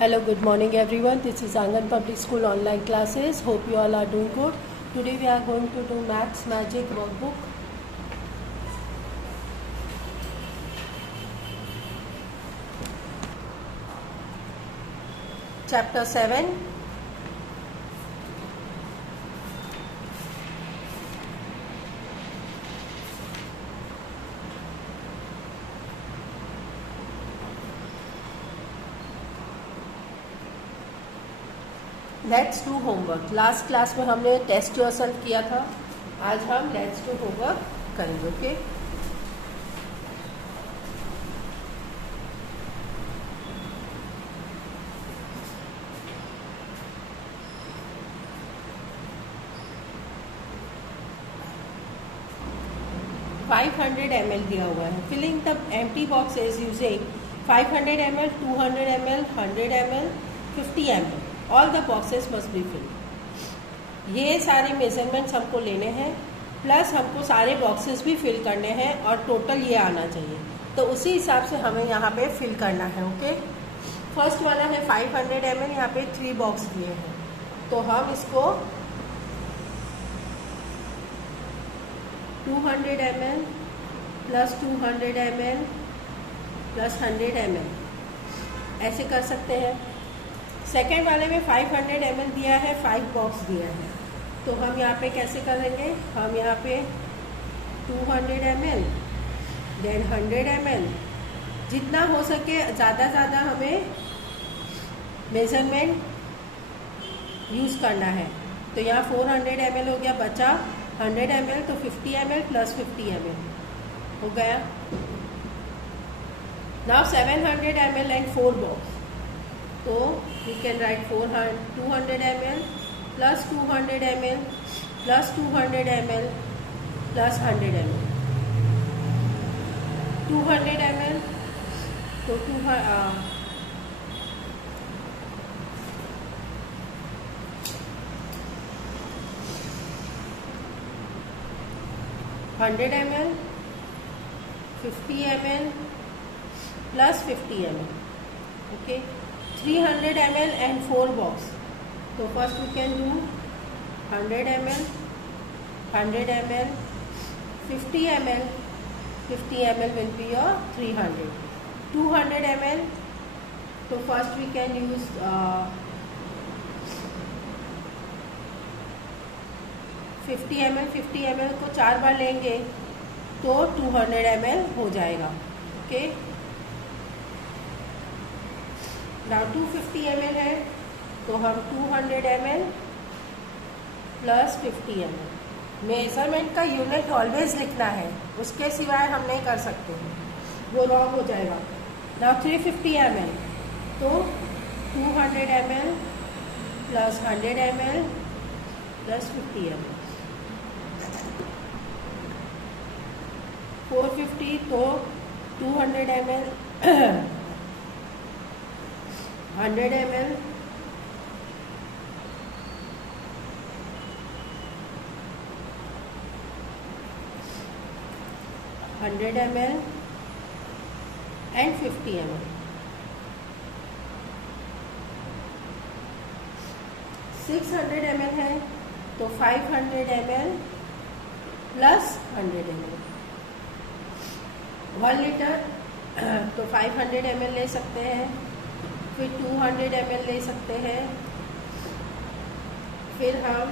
Hello, good morning everyone. This is Angan Public School online classes. Hope you all are doing good. Today we are going to do Maths Magic workbook. Chapter 7. Let's do homework. Last class में हमने test yourself किया था. आज हम let's do homework करेंगे. Okay, $500 ml दिया हुआ है. Filling the empty boxes using 500 ml, 200 ml, 100 ml, 50 ml. All the boxes must be fill. ये सारे मेजरमेंट्स हमको लेने हैं, प्लस हमको सारे बॉक्सेस भी फिल करने हैं और टोटल ये आना चाहिए. तो उसी हिसाब से हमें यहाँ पे फिल करना है. ओके, फर्स्ट वाला है 500 ml. यहाँ पे 3 बॉक्स दिए हैं, तो हम इसको 200 ml plus 200 ml plus 100 ml ऐसे कर सकते हैं. सेकेंड वाले में 500 ml दिया है, 5 बॉक्स दिया है, तो हम यहाँ पे कैसे करेंगे. हम यहाँ पे 200 ml देन 100 ml, जितना हो सके ज़्यादा हमें मेजरमेंट यूज़ करना है. तो यहाँ 400 ml हो गया, बचा 100 ml, तो 50 ml प्लस 50 ml हो गया. नाउ 700 ml एंड 4 बॉक्स, तो we can write 200 ml plus 200 ml plus 200 ml plus 100 ml. 200 ml, तो 100 ml, 50 ml plus 50 ml. Okay, 300 ml and 4 box. So first we can do 100 ml, 100 ml, 50 ml. 50 ml will be your 300. 200 ml. So first we can use 50 ml. 50 ml को 4 बार लेंगे तो 200 ml हो जाएगा. Okay, now 250 ml है, तो हम 200 ml plus 50 ml. Measurement का unit always लिखना है, उसके सिवाय हम नहीं कर सकते, वो रॉन्ग हो जाएगा. नाउ 350 ml, तो 200 ml plus 100 ml plus 50 ml. 450, तो 200 ml 100 ml and 50 ml. 600 ml है, तो 500 ml प्लस 100 ml. 1 लीटर, तो 500 ml ले सकते हैं, फिर 200 ml ले सकते हैं, फिर हम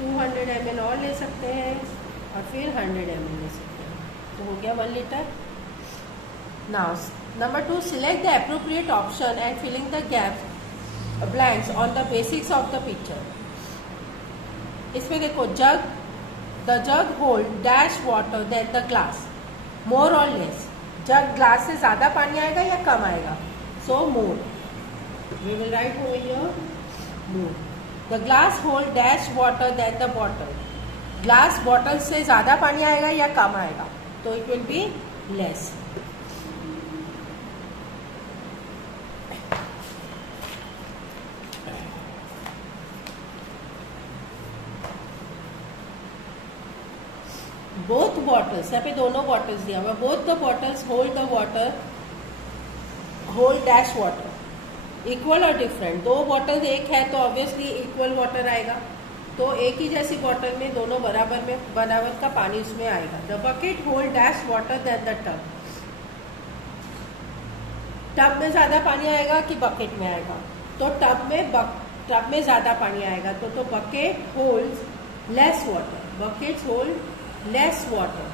200 ml और ले सकते हैं, और फिर 100 ml ले सकते हैं. तो हो गया 1 litre. Now number 2, select the appropriate option and filling the gap blanks on the basics of the picture. इसमें देखो, the jug hold dash water then the glass, more or less. Jug glass से ज़्यादा पानी आएगा या कम आएगा, सो मोर. We will write over here more. The glass hold dash water than the bottle. Glass bottle से ज़्यादा पानी आएगा या कम आएगा, तो it will be less. Both bottles, यहाँ पे दोनों bottles दिया हुआ. Both the bottles hold the water, hold dash water. Equal और डिफरेंट, दो बॉटल एक है तो ऑब्वियसली इक्वल वाटर आएगा, तो एक ही जैसी बॉटल में दोनों बराबर का पानी उसमें आएगा। The bucket hold dash water then the tub, tub में ज़्यादा पानी आएगा कि बकेट में आएगा, तो टब में ज़्यादा पानी आएगा, तो bucket holds less water, buckets hold less water.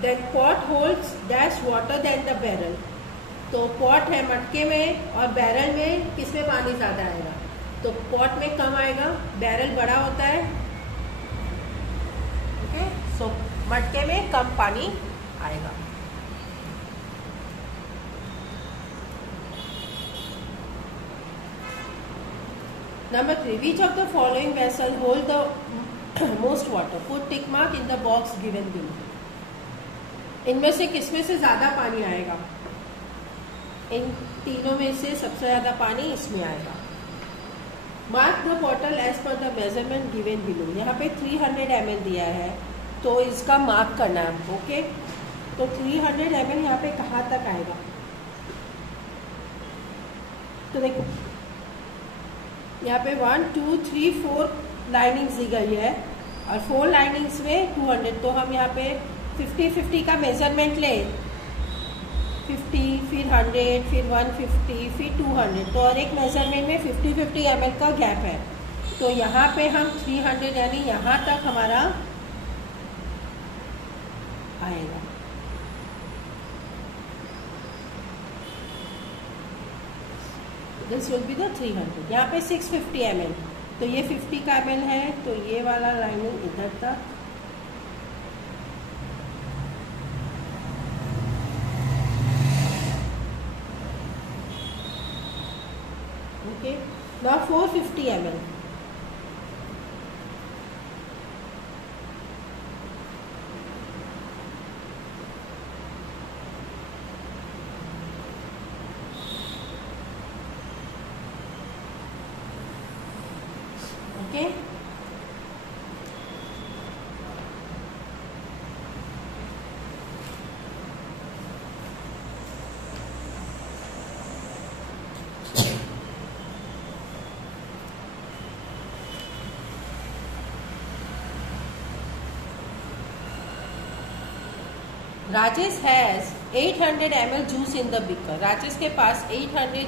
Then pot holds dash water then the barrel, तो पॉट है मटके में और बैरल में किसमें पानी ज़्यादा आएगा, तो पॉट में कम आएगा, बैरल बड़ा होता है, ओके, सो मटके में कम पानी आएगा। Number 3, which of the following vessel hold the most water? Put tick mark in the box given below. इनमें से किसमें से ज़्यादा पानी आएगा? इन तीनों में से सबसे ज़्यादा पानी इसमें आएगा। Mark the bottle as per the measurement given below, यहाँ पे 300 ml दिया है तो इसका मार्क करना है, ओके। तो 300 ml यहाँ पे कहाँ तक आएगा, तो देखो यहाँ पे 1 2 3 4 लाइनिंग्स दी गई है और 4 लाइनिंग्स में 200, तो हम यहाँ पे 50-50 का मेजरमेंट ले, 50 फिर 100 फिर 150 फिर 200, तो और एक मेजरमेंट में 50-50 ml का गैप है, तो यहाँ पे हम 300 यानी यहाँ तक हमारा आएगा। दिस विल बी द 300, यहाँ पे 650 ml, तो ये 50 का ml है, तो ये वाला लाइनिंग इधर तक, okay. Now 450 ml, okay. Rajesh has 800 ml juice in the beaker, Rajesh के पास 800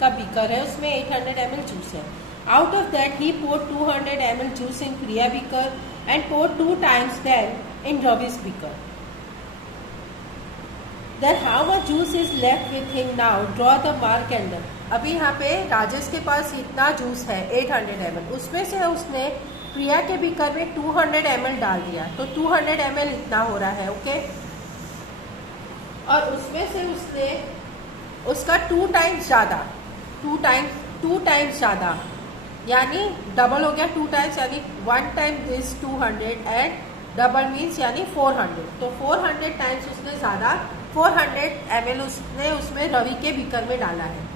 का बीकर है, उसमें 800 ml जूस है। Out of that he poured 200 ml juice in Priya beaker and poured 2 times then in Ravi's beaker. Then how much juice is left with him now? Draw the mark and the. अभी यहाँ पे राजेश के पास इतना juice है 800 ml, उसमें से उसने प्रिया के बीकर में 200 ml डाल दिया, तो 200 ml इतना हो रहा है, ओके। और उसमें से उसने उसका 2 टाइम्स ज़्यादा यानी डबल हो गया, 2 टाइम्स यानी 1 time this 200 and double means यानी 400, तो 400 टाइम्स उसने ज़्यादा 400 ml उसने उसमें रवि के बीकर में डाला है।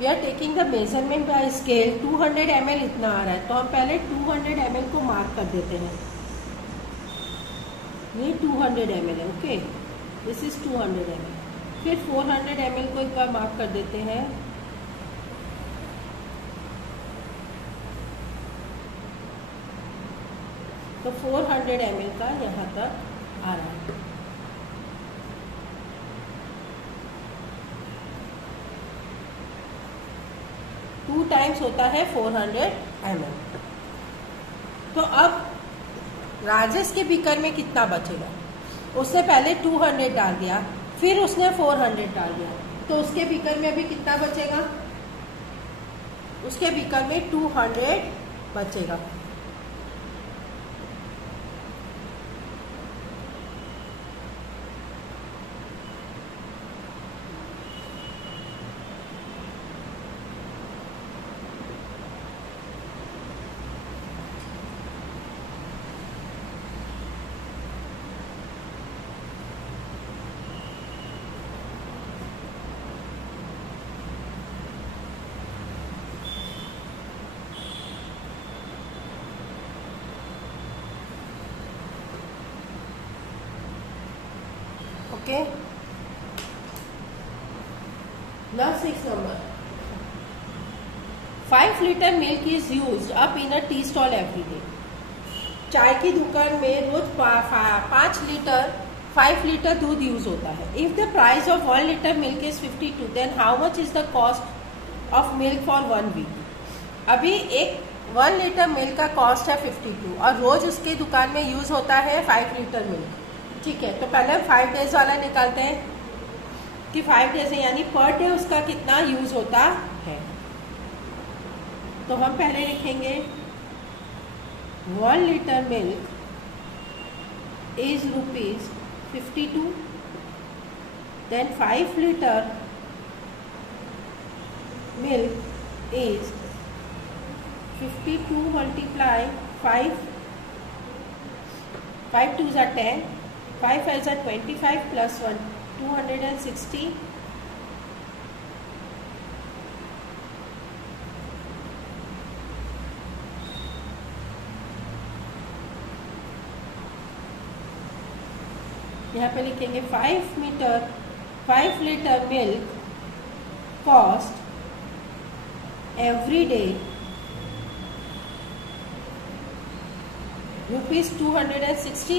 We are taking the measurement by scale, 200 ml इतना आ रहा है, तो हम पहले 200 ml को मार्क कर देते हैं, ये 200 ml है, ओके, दिस इज 200 ml। फिर 400 ml को एक बार मार्क कर देते हैं, तो 400 ml का यहाँ तक आ रहा है। टू टाइम्स होता है 400 ml। तो अब राजेश के बीकर में कितना बचेगा, उसने पहले 200 डाल दिया, फिर उसने 400 डाल दिया, तो उसके बीकर में अभी कितना बचेगा, उसके बीकर में 200 बचेगा। Okay. Now 6 number. 5 liter milk is used up in a tea stall every day. चाय की दुकान में रोज 5 लीटर दूध यूज होता है. If the price of 1 litre milk is 52, then how much is the cost of milk for 1 week. अभी एक 1 litre milk का कॉस्ट है 52 और रोज उसकी दुकान में यूज होता है 5 लीटर मिल्क. ठीक है, तो पहले 5 डेज वाला निकालते हैं कि 5 डेज है, यानी पर डे उसका कितना यूज होता है. तो हम पहले लिखेंगे 1 liter milk is rupees 52. Then 5 liter milk is 52 multiply 5. 5 2s are 10. 5 5s are 25 plus 1 260. यहाँ पे लिखेंगे 5 litre milk cost every day ₹260.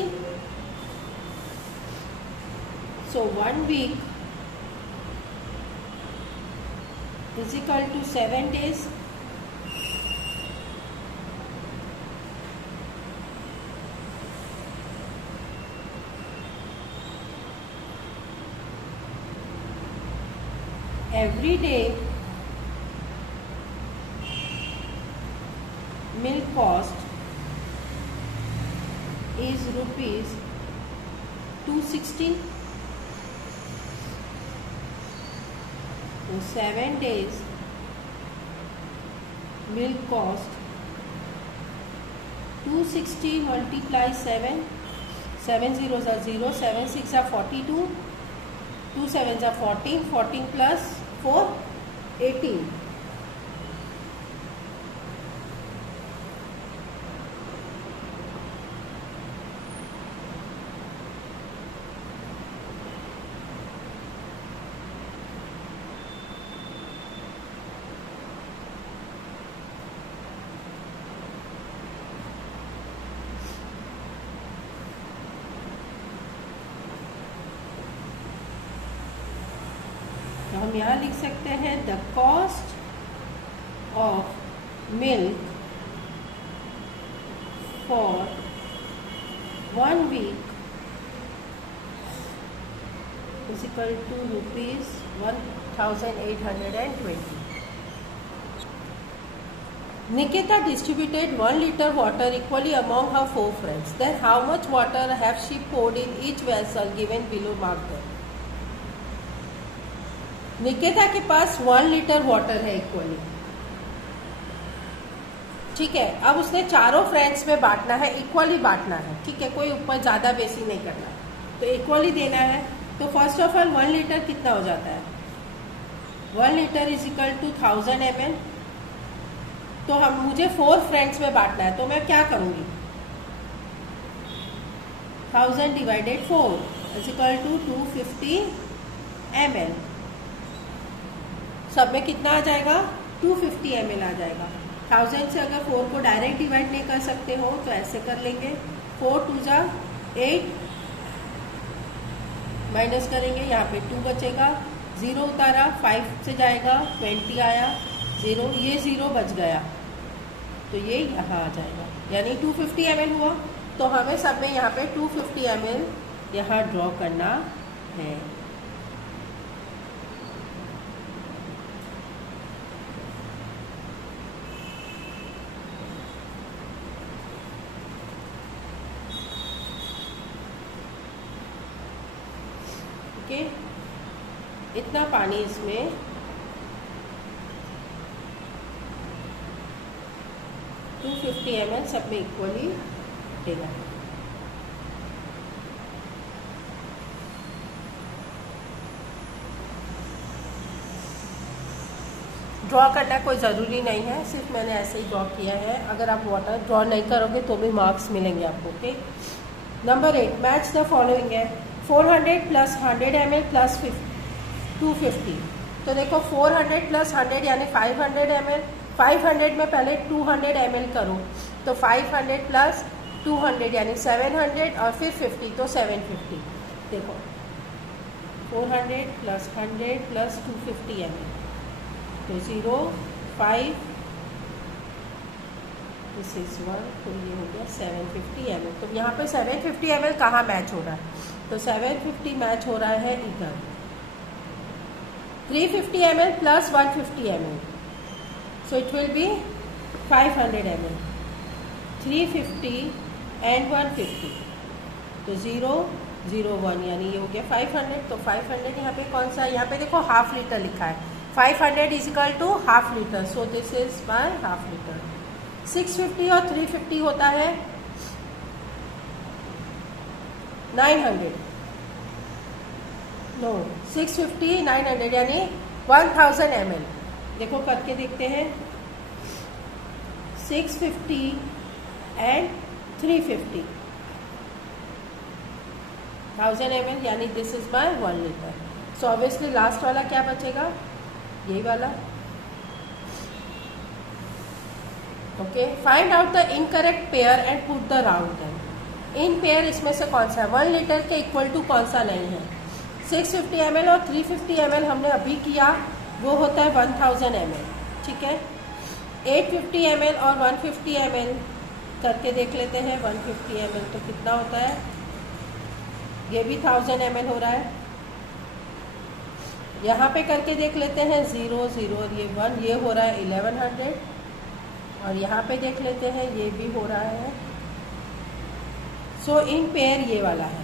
So 1 week is equal to 7 days. Every day milk cost is ₹260. So 7 days milk cost 260 multiply 7. 7 zeros are 0. 7 6 are 42. 2 7s are 14. 14 plus 4 18. तो हम यहाँ लिख सकते हैं the cost of milk for 1 week is equal to ₹1,820. Nikita distributed 1 liter water equally among her 4 friends. Then how much water have she poured in each vessel given below marked? Nikita के पास 1 litre water है equally. ठीक है, अब उसने चारों friends में बांटना है, इक्वली बांटना है. ठीक है, कोई ऊपर ज्यादा बेसी नहीं करना, तो इक्वली देना है. तो फर्स्ट ऑफ ऑल 1 लीटर कितना हो जाता है? 1 litre is equal to 1000 ml. तो मुझे 4 फ्रेंड्स में बांटना है, तो मैं क्या करूंगी? 1000 divided 4 is equal to 250 ml. सब में कितना आ जाएगा? 250 ml आ जाएगा. 1000 से अगर 4 को डायरेक्ट डिवाइड नहीं कर सकते हो तो ऐसे कर लेंगे. 4 2 जा 8 माइनस करेंगे, यहाँ पे 2 बचेगा. 0 उतारा, 5 से जाएगा, 20 आया, 0, ये 0 बच गया, तो ये यहाँ आ जाएगा, यानी 250 ml हुआ. तो हमें सब में यहाँ पे 250 ml यहाँ ड्रॉ करना है. ओके, इतना पानी इसमें 250 ml सब में इक्वली देगा. ड्रॉ करना कोई ज़रूरी नहीं है, सिर्फ मैंने ऐसे ही ड्रॉ किया है. अगर आप वाटर ड्रॉ नहीं करोगे तो भी मार्क्स मिलेंगे आपको. Okay. Number 8, match the following है. 400 प्लस 100 ml प्लस 250। तो देखो 400 प्लस 100 यानी 500 ml। 500 में पहले 200 ml करो, तो 500 प्लस 200 यानी 700 और फिर 50 तो 750। देखो 400 प्लस 100 प्लस 250 ml तो 0 5 दिस इज 1 तो ये हो गया 750 ml। तो यहाँ पे 750 ml कहाँ मैच हो रहा है? तो 750 मैच हो रहा है इधर। 350 ml plus 150 ml so it will be 500 ml। 350 and 150 तो 0 0 1 यानी ये हो गया 500। तो 500 यहाँ पे कौन सा? यहाँ पे देखो हाफ लीटर लिखा है। 500 is equal to half litre, so this is my half litre. 650 और 350 होता है 900। नो 650 900 यानी 1000 ml। देखो करके देखते हैं। 650 एंड 350 1000 ml यानी this is my 1 litre. So obviously last वाला क्या बचेगा? यही वाला। Okay, find out the incorrect pair and put the round them. In pair इसमें से कौन सा है? 1 लीटर के इक्वल टू कौन सा नहीं है? 650 ml और 350 ml हमने अभी किया, वो होता है 1000 ml। ठीक है, 850 ml और 150 ml करके देख लेते हैं। 150 ml तो कितना होता है? ये भी 1000 ml हो रहा है। यहाँ पे करके देख लेते हैं 0 0 और ये 1, ये हो रहा है 1100। और यहाँ पे देख लेते हैं ये भी हो रहा है। सो इन पेयर ये वाला है।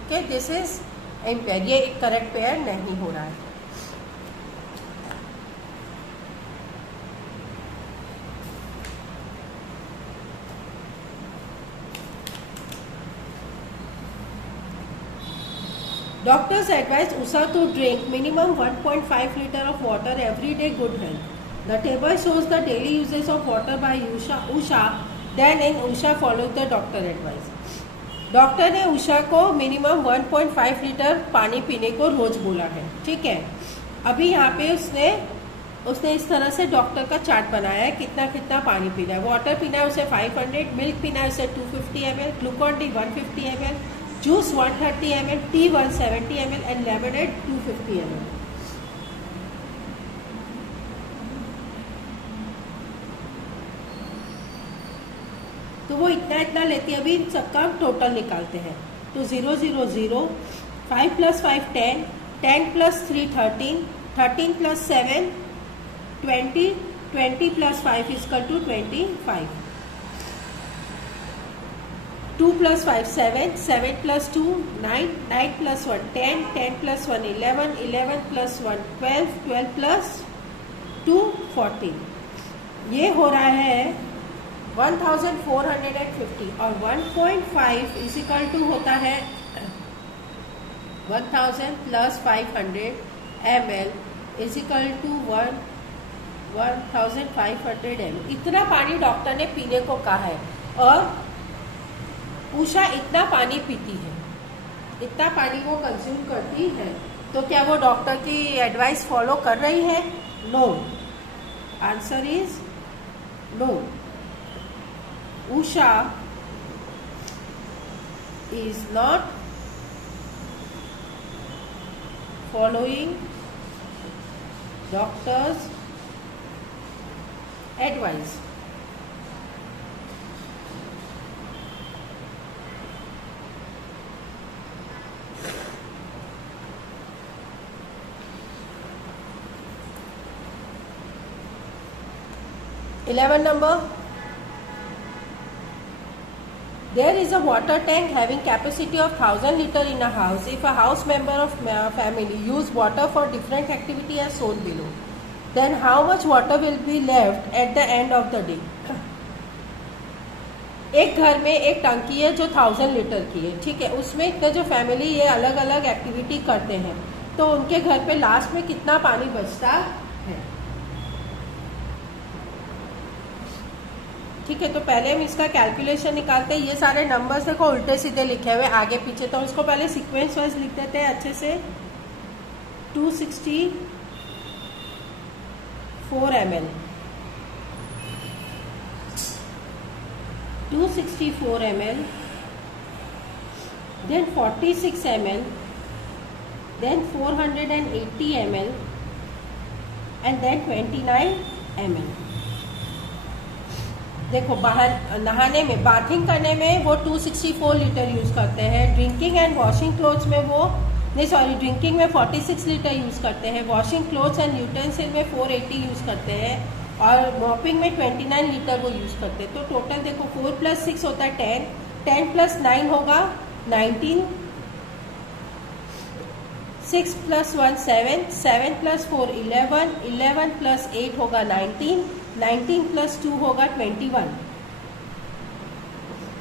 Okay, this is in pair. ये एक करेक्ट पेयर नहीं हो रहा है। Doctors advise Usha to drink minimum 1.5 liter of water every day. Good health. The table shows the daily uses of water by Usha. Then in Usha follows the doctor advice. Doctor ने उषा को minimum 1.5 litre पानी पीने को रोज बोला है। ठीक है, अभी यहाँ पे उसने इस तरह से डॉक्टर का चार्ट बनाया है, कितना कितना पानी पीना है। वाटर पीना है उसे 500, मिल्क पीना है उसे 250 ml, Glucon D 150 ml, juice 130 ml, T 170 ml and lemonade 250 ml। तो वो इतना इतना लेती है। अभी सबका टोटल निकालते हैं। तो 0 0 0, 5 प्लस 5 10, 10 प्लस 3 13, 13 प्लस 7 20, 20 प्लस 5 इक्वल टू 25, 2 plus 5 7, 7 plus 2 9, 9 plus 1 10, 10 plus 1 11, 11 plus 1 12, 12 plus 2 14। ये हो रहा है 1450 और 1.5 इज इक्वल टू होता है 1000 plus 500 ml is equal to 1500 ml। इतना पानी डॉक्टर ने पीने को कहा है और उषा इतना पानी पीती है, इतना पानी वो कंज्यूम करती है। तो क्या वो डॉक्टर की एडवाइस फॉलो कर रही है? No, answer is no. Usha is not following doctor's advice. Number 11, there is a water tank having capacity of 1000 liter in a house. If a house member of family use water for different activity as shown below, then how much water will be left at the end of the day? एक घर में एक टंकी है जो 1000 litre की है। ठीक है, उसमें इतने जो फैमिली ये अलग अलग एक्टिविटी करते हैं, तो उनके घर पे लास्ट में कितना पानी बचता है? ठीक है, तो पहले हम इसका कैलकुलेशन निकालते हैं। ये सारे नंबर्स देखो उल्टे सीधे लिखे हुए आगे पीछे, तो इसको पहले सीक्वेंस वाइज लिख देते हैं अच्छे से। 264 ml, 264 ml, then 46 ml, then 480 ml, and then 29 ml। देखो बाहर नहाने में, बाथिंग करने में वो 264 लीटर यूज करते हैं। ड्रिंकिंग एंड वॉशिंग क्लोथ्स में वो ड्रिंकिंग में 46 लीटर यूज करते हैं। वॉशिंग क्लोथ्स एंड यूटेंसिल में 480 यूज करते हैं, और मॉपिंग में 29 लीटर वो यूज करते हैं। तो टोटल देखो 4 + 6 होता है 10, 10 + 9 होगा 19, 6 + 1 7, 7 + 4 11, 11 + 8 होगा 19, 19 + 2 होगा 21,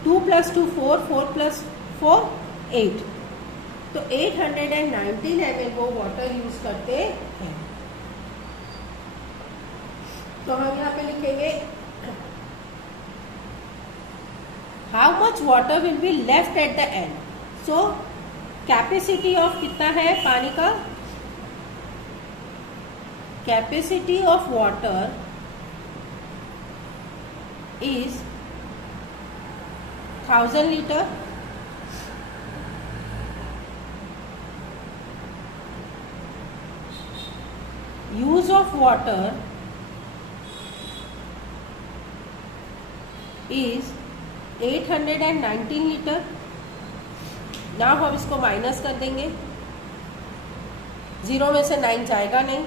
2 + 2 4, 4 + 4 8। तो 819 ml वो वाटर यूज करते हैं। तो हम यहाँ पे लिखेंगे how much water will be left at the end. So capacity of कितना है पानी का, capacity of water is 1000 liter, use of water is 819 liter। Now हम इसको माइनस कर देंगे, 0 में से 9 जाएगा नहीं,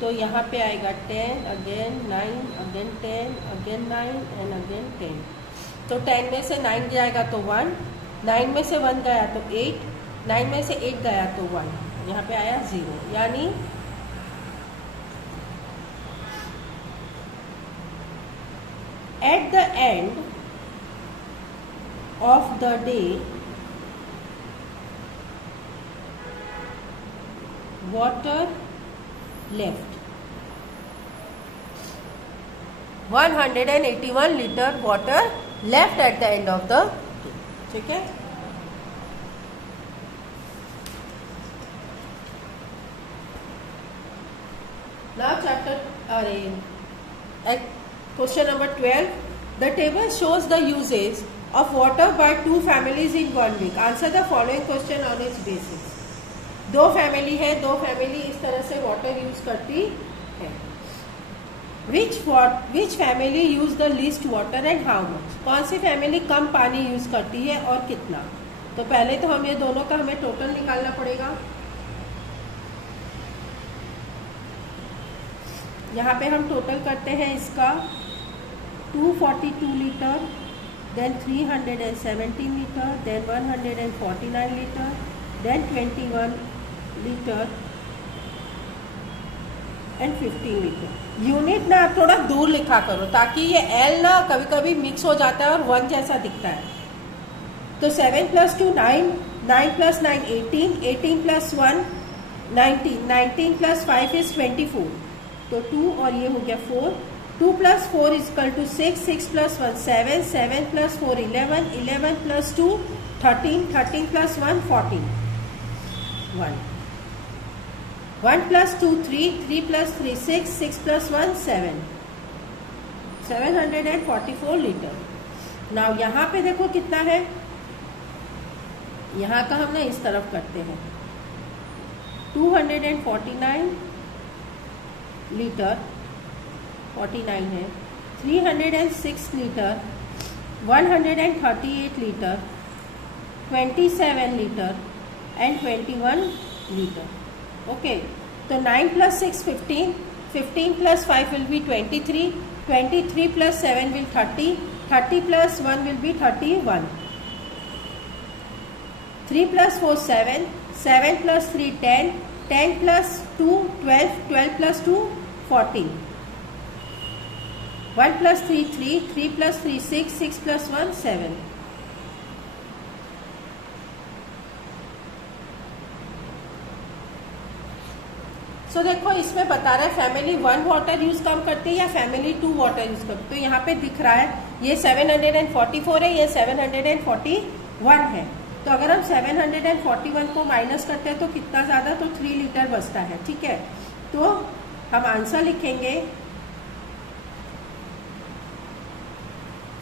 तो यहाँ पे आएगा 10 again 9 again 10 again 9 and again 10। तो 10 में से 9 जाएगा तो 1, 9 में से 1 गया तो 8, 9 में से 8 गया तो 1, यहाँ पे आया 0। यानी at the end of the day water left 181 liter water left at the end of the day। ठीक है, now chapter question number 12। the table shows the usage of water by 2 families in 1 week। answer the following question on its basis। 2 family है, 2 family इस तरह से water use करती है। विच family use the least water and how much. कौन सी family कम पानी use करती है और कितना। तो पहले तो हम ये दोनों का हमें टोटल निकालना पड़ेगा। यहाँ पे हम टोटल करते हैं इसका 242 litre, then 317 litre, then 149 litre, then 21 litre and 15 litre. Unit ना आप थोड़ा दूर लिखा करो ताकि ये एल ना कभी कभी मिक्स हो जाता है और 1 जैसा दिखता है। तो 7 + 2 9, 9 + 9 18, 18 + 1 19, 19 + 5 is 24। तो 2 और ये हो गया 4, 2 + 4 = 6, 6 + 1 7, 7 + 4 11, 11 + 2 13, 13 + 1 14, 1, 1 + 2 3, 3 + 3 6, 6 + 1 7, 744 लीटर। नाउ यहाँ पे देखो कितना है, यहाँ का हम ना इस तरफ करते हैं 249 लीटर 49 है, 306 litre, 138 litre, 27 litre and 21 litre. Okay, तो 9 + 6 15, 15 + 5 will be 23, 23 + 7 will 30, 30 + 1 will be 31, 3 + 4 7, 7 + 3 10, 10 + 2 12, 12 + 2 14, 1 + 3 3, 3 + 3 6, 6 + 1 7। सो देखो इसमें बता रहा है फैमिली 1 वाटर यूज कम करती है या फैमिली 2 वाटर यूज करती है। तो यहाँ पे दिख रहा है ये 744 है, ये 741 है। तो अगर हम 741 को माइनस करते हैं तो कितना ज़्यादा, तो 3 लीटर बचता है। ठीक है, तो हम आंसर लिखेंगे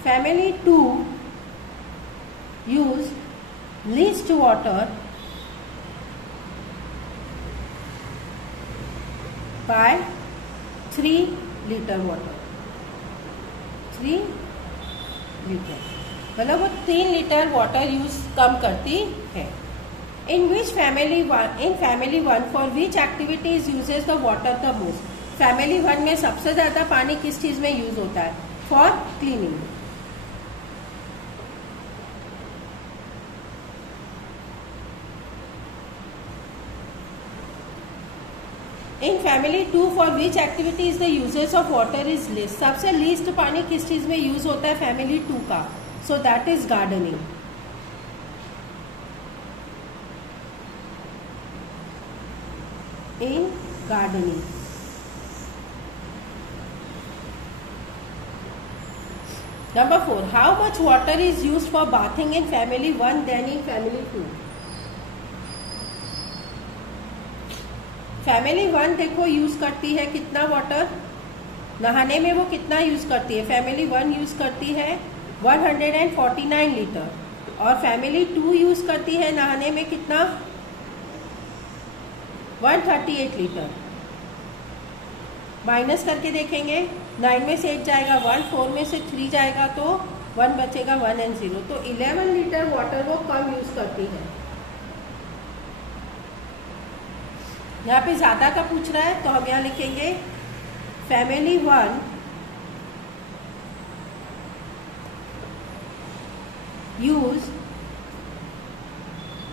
family 2 use least water by 3 litre water. 3 litre मतलब वो 3 लीटर वाटर यूज कम करती है। In which family one for which activities uses the water the most. Family 1 में सबसे ज्यादा पानी किस चीज में यूज होता है? For cleaning. In family 2 for which activities the uses of water is less. सबसे लीस्ट पानी किस चीज में यूज होता है फैमिली 2 का? So that is gardening. In gardening. Number 4, how much water is use for bathing in family 1 then in family 2। Family 1 देखो use करती है कितना वाटर, नहाने में वो कितना यूज करती है? फैमिली 1 यूज करती है 149 लीटर, और फैमिली 2 यूज करती है नहाने में कितना? 138 लीटर। माइनस करके देखेंगे, 9 में से 8 जाएगा 1, 4 में से 3 जाएगा तो 1 बचेगा, 1 और 0। तो 11 लीटर वाटर वो कम यूज करती है। यहाँ पे ज्यादा का पूछ रहा है तो हम यहाँ लिखेंगे family 1 use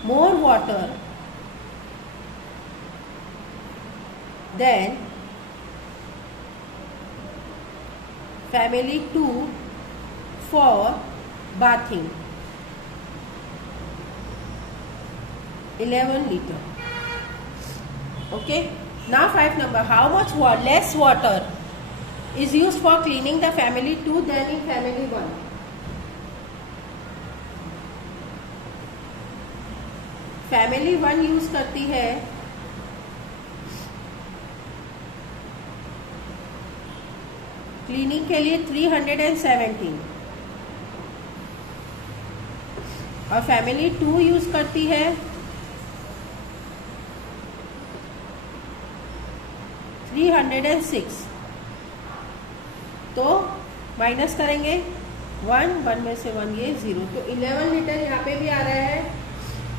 more water then family 2 for bathing 11 litre. Okay, now 5 number, how much less water is used for cleaning the family 2 than in family 1? Family 1 use करती है क्लीनिंग के लिए 317, और फैमिली 2 यूज करती है 306। तो माइनस करेंगे 1 में से 1 ये 0, तो 11 लीटर यहाँ पे भी आ रहा है।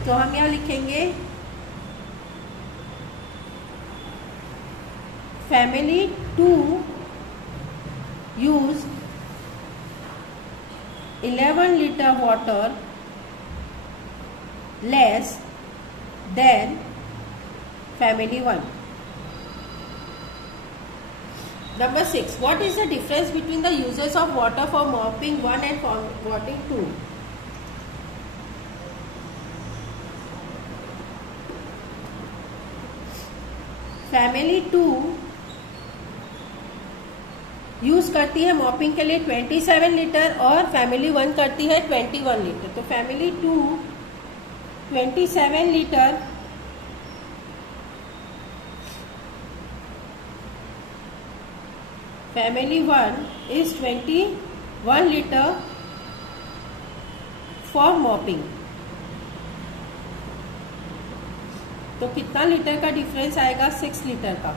तो हम यहाँ लिखेंगे family 2 use 11 litre water less than family 1। Number 6, what is the difference between the uses of water for mopping 1 and for mopping 2? Family 2 use करती है मॉपिंग के लिए 27 लीटर, और फैमिली 1 करती है 21 लीटर। तो family 2 27 litre family 1 is 21 litre for mopping. तो कितना लीटर का डिफरेंस आएगा? 6 लीटर का।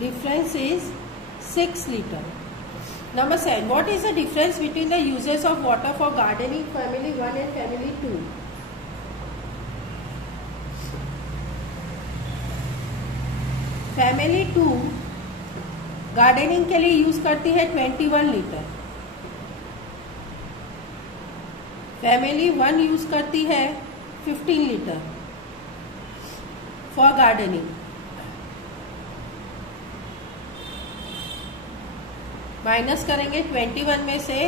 Difference is 6 litre. Number 7, what is the difference between the uses of water for gardening family 1 and family 2? Family 2 gardening के लिए use करती है 21 litre, family 1 use करती है 15 लीटर फॉर गार्डनिंग। माइनस करेंगे 21 में से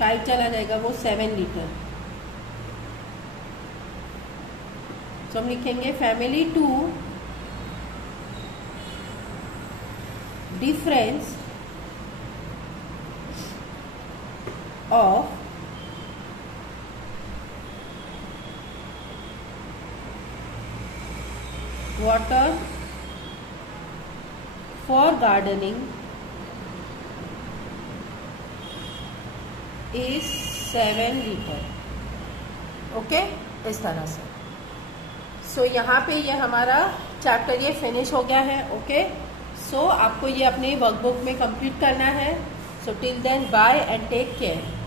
5 चला जाएगा, वो 7 लीटर। तो हम लिखेंगे family 2 difference of water for gardening is 7 litre. Okay, इस तरह से। सो यहाँ पे ये हमारा चैप्टर ये फिनिश हो गया है। ओके, सो आपको ये अपनी वर्कबुक में कंप्लीट करना है। So till then bye and take care.